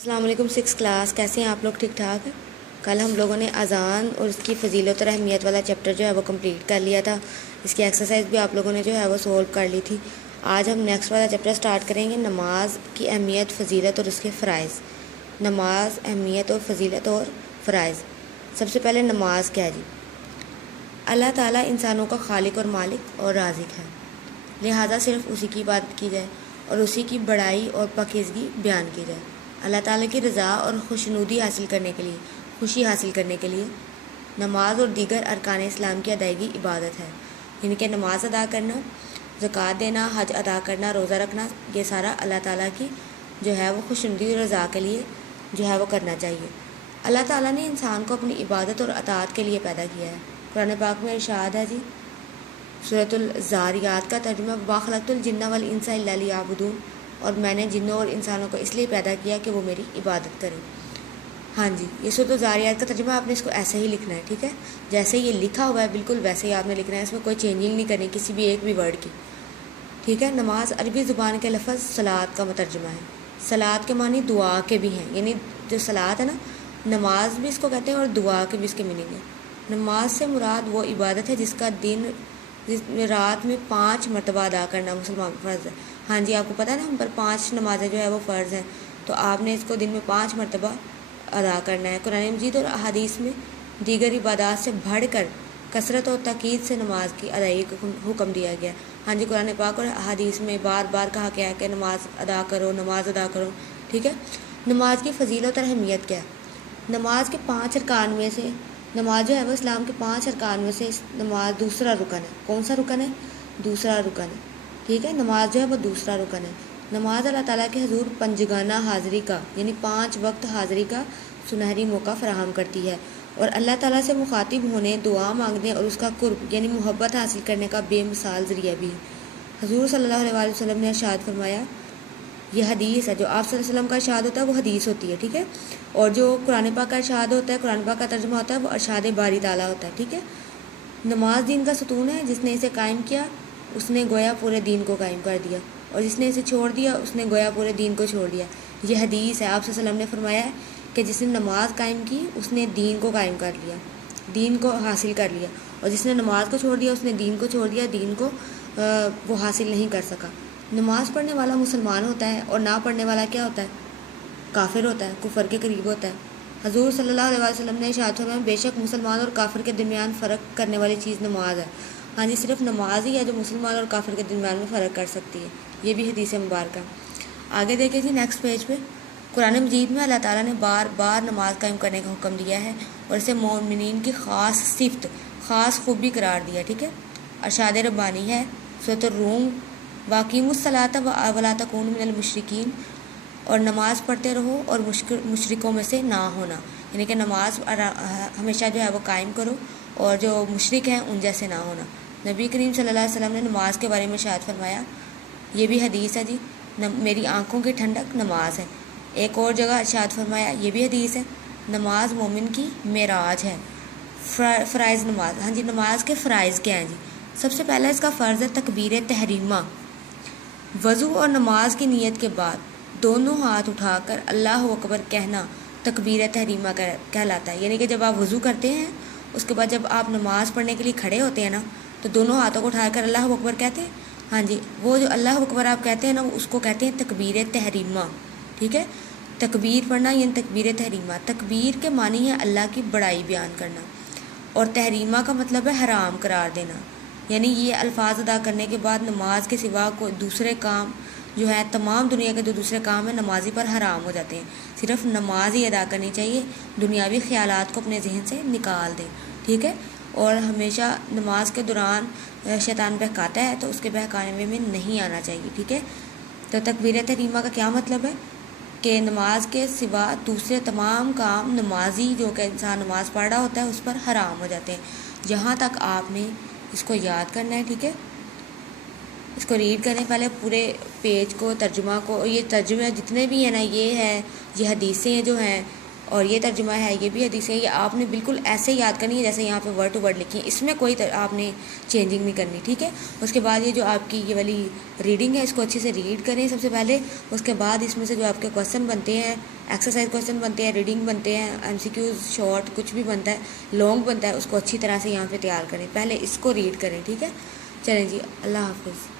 السلام علیکم 6 کلاس، کیسے ہیں آپ لوگ؟ ٹھیک ٹھاک ہیں؟ کل ہم لوگوں نے اذان اور اس کی فضیلت اور اہمیت والا چیپٹر جو ہے وہ کمپلیٹ کر لیا تھا. اس کی ایکسرسائز بھی آپ لوگوں نے جو ہے وہ سولو کر لی تھی. آج ہم نیکسٹ والا چیپٹر سٹارٹ کریں گے، نماز کی اہمیت، فضیلت اور اس کے فرائض. نماز، اہمیت اور فضیلت اور فرائض. سب سے پہلے نماز کیا ہے جی؟ اللہ تعالیٰ انسانوں کا خالق اور مالک اور رازق ہے، لہٰذا صرف اسی کی عبادت کی جائے اور اسی کی بڑائی اور پاکیزگی بیان کی جائے. اللہ تعالیٰ کی رضا اور خوشنودی حاصل کرنے کے لیے، خوشی حاصل کرنے کے لیے نماز اور دیگر ارکان اسلام کی ادائیگی عبادت ہے. یعنی کہ نماز ادا کرنا، زکوٰۃ دینا، حج ادا کرنا، روزہ رکھنا، یہ سارا اللہ تعالیٰ کی جو ہے وہ خوشنودی اور رضا کے لیے جو ہے وہ کرنا چاہیے. اللہ تعالیٰ نے انسان کو اپنی عبادت اور اطاعت کے لیے پیدا کیا ہے. قرآن پاک میں ارشاد ہے جی، سورۃ الزاریات کا ترجمہ، وَمَا خَلَقْتُ الْجِنَّ وَالْإِنسَ إِلَّا لِيَعْبُدُونِ، اور میں نے جنوں اور انسانوں کو اس لیے پیدا کیا کہ وہ میری عبادت کریں. ہاں جی، یہ سورۃ الزاریات کا ترجمہ آپ نے اس کو ایسے ہی لکھنا ہے، ٹھیک ہے؟ جیسے یہ لکھا ہوا ہے بالکل ویسے ہی آپ نے لکھنا ہے، اس میں کوئی چینجنگ نہیں کرنی کسی بھی ایک بھی ورڈ کی، ٹھیک ہے؟ نماز عربی زبان کے لفظ صلاۃ کا مترجمہ ہے. صلاۃ کے معنی دعا کے بھی ہیں، یعنی جو صلاۃ ہے نا، نماز بھی اس کو کہتے ہیں اور دعا کے بھی اس کے میننگ ہے. نماز سے مراد وہ عبادت ہے جس کا رات میں 5 مرتبہ ادا کرنا مسلمان پر فرض ہے. ہاں جی، آپ کو پتہ ہے نا، ہم پر 5 نمازیں جو ہے وہ فرض ہیں، تو آپ نے اس کو دن میں 5 مرتبہ ادا کرنا ہے. قرآن مجید اور احادیث میں دیگر عبادات سے بڑھ کر کثرت اور تاکید سے نماز کی ادائیگی کا حکم دیا گیا. ہاں جی، قرآن پاک اور احادیث میں بار بار کہا گیا ہے کہ نماز ادا کرو، نماز ادا کرو، ٹھیک ہے؟ نماز کی فضیلت اور اہمیت کیا ہے؟ نماز کے 5 ارکان میں سے، نماز جو ہے وہ اسلام کے 5 ارکان میں سے نماز دوسرا رکن ہے. کون سا رکن ہے؟ دوسرا رکن ہے، ٹھیک ہے؟ نماز جو ہے وہ دوسرا رکن ہے. نماز اللہ تعالیٰ کے حضور پنجگانہ حاضری کا، یعنی 5 وقت حاضری کا سنہری موقع فراہم کرتی ہے، اور اللہ تعالیٰ سے مخاطب ہونے، دعا مانگنے اور اس کا قرب یعنی محبت حاصل کرنے کا بے مثال ذریعہ بھی ہے. حضور صلی اللہ علیہ وسلم نے ارشاد فرمایا، یہ حدیث ہے، جو آپ صلی اللہ علیہ وسلم کا ارشاد ہوتا ہے وہ حدیث ہوتی ہے، ٹھیک ہے؟ اور جو قرآن پاک کا ارشاد ہوتا ہے، قرآن پاک کا ترجمہ ہوتا ہے، وہ ارشاد باری تعالیٰ ہوتا ہے، ٹھیک ہے؟ نماز دین کا ستون ہے، جس نے اسے قائم کیا اس نے گویا پورے دین کو قائم کر دیا، اور جس نے اسے چھوڑ دیا اس نے گویا پورے دین کو چھوڑ دیا. یہ حدیث ہے، آپ صلی اللہ علیہ وسلم نے فرمایا ہے کہ جس نے نماز قائم کی اس نے دین کو قائم کر لیا، دین کو حاصل کر لیا، اور جس نے نماز کو چھوڑ دیا اس نے دین کو چھوڑ دیا، دین کو وہ حاصل نہیں کر سکا. نماز پڑھنے والا مسلمان ہوتا ہے اور نہ پڑھنے والا کیا ہوتا ہے؟ کافر ہوتا ہے، کفر کے قریب ہوتا ہے. حضور صلی اللہ علیہ وسلم نے ارشاد فرمایا، بے شک مسلمان اور کافر کے درمیان فرق کرنے والی چیز نماز ہے. ہاں جی، صرف نماز ہی ہے جو مسلمان اور کافر کے درمیان میں فرق کر سکتی ہے. یہ بھی حدیث مبارکہ. آگے دیکھیں جی، نیکسٹ پیج پہ قرآن مجید میں اللہ تعالیٰ نے بار بار نماز قائم کرنے کا حکم دیا ہے اور اسے مومنین کی خاص صفت، خاص خوبی قرار دیا، ٹھیک ہے؟ ارشاد ربانی ہے، سورۃ الروم، وَأَقِیمُوا الصَّلَاةَ وَلَا تَکُونُوا مِنَ الْمُشْرِکِینَ، اور نماز پڑھتے رہو اور مشرکوں میں سے نہ ہونا. یعنی کہ نماز ہمیشہ جو ہے وہ قائم کرو اور جو مشرک ہیں ان جیسے نہ ہونا. نبی کریم صلی اللہ علیہ وسلم نے نماز کے بارے میں ارشاد فرمایا، یہ بھی حدیث ہے جی، میری آنکھوں کی ٹھنڈک نماز ہے. ایک اور جگہ ارشاد فرمایا، یہ بھی حدیث ہے، نماز مومن کی معراج ہے. فرائض نماز. ہاں جی، نماز کے فرائض کیا ہیں جی؟ سب سے پہلا اس کا فرض ہے تکبیر تحریمہ. وضو اور نماز کی نیت کے بعد دونوں ہاتھ اٹھا کر اللہ اکبر کہنا تکبیر تحریمہ کہلاتا ہے. یعنی کہ جب آپ وضو کرتے ہیں اس کے بعد جب آپ نماز پڑھنے کے لیے کھڑے ہوتے ہیں نا، تو دونوں ہاتھوں کو اٹھا کر اللہ اکبر کہتے ہیں. ہاں جی، وہ جو اللہ اکبر آپ کہتے ہیں نا، اس کو کہتے ہیں تکبیر تحریمہ، ٹھیک ہے؟ تکبیر پڑھنا یعنی تکبیر تحریمہ. تکبیر کے معنی ہے اللہ کی بڑائی بیان کرنا، اور تحریمہ کا مطلب ہے حرام قرار دینا. یعنی یہ الفاظ ادا کرنے کے بعد نماز کے سوا کوئی دوسرے کام جو ہے، تمام دنیا کے جو دوسرے کام ہیں نمازی پر حرام ہو جاتے ہیں. صرف نماز ہی ادا کرنی چاہیے، دنیاوی خیالات کو اپنے ذہن سے نکال دیں، ٹھیک ہے؟ اور ہمیشہ نماز کے دوران شیطان بہکاتا ہے تو اس کے بہکانے میں نہیں آنا چاہیے، ٹھیک ہے؟ تو تکبیر تحریمہ کا کیا مطلب ہے کہ نماز کے سوا دوسرے تمام کام نمازی جو کہ انسان نماز پڑھ رہا ہوتا ہے اس پر حرام ہو جاتے ہیں. جہاں تک آپ نے اس کو یاد کرنا ہے، ٹھیک ہے؟ اس کو ریڈ کریں پہلے پورے پیج کو، ترجمہ کو. یہ ترجمے جتنے بھی ہیں نا، یہ حدیثیں جو ہیں اور یہ ترجمہ ہے، یہ بھی حدیث ہے، یہ آپ نے بالکل ایسے یاد کرنی ہے جیسے یہاں پہ ورڈ ٹو ورڈ لکھی ہے، اس میں کوئی آپ نے چینجنگ نہیں کرنی، ٹھیک ہے۔ اس کے بعد یہ جو آپ کی یہ والی ریڈنگ ہے اس کو اچھے سے ریڈ کریں سب سے پہلے، اس کے بعد اس میں سے جو آپ کے کویسچن بنتے ہیں، ایکسرسائز کویسچن بنتے ہیں، ریڈنگ بنتے ہیں، ایم سی کیوز شارٹ کچھ بھی بنتا ہے، لانگ بنتا ہے، اس کو اچھی طرح سے یہاں پہ تیار کریں، پہلے اس کو ریڈ کریں، ٹھیک ہے۔ چلیں جی، اللہ حافظ۔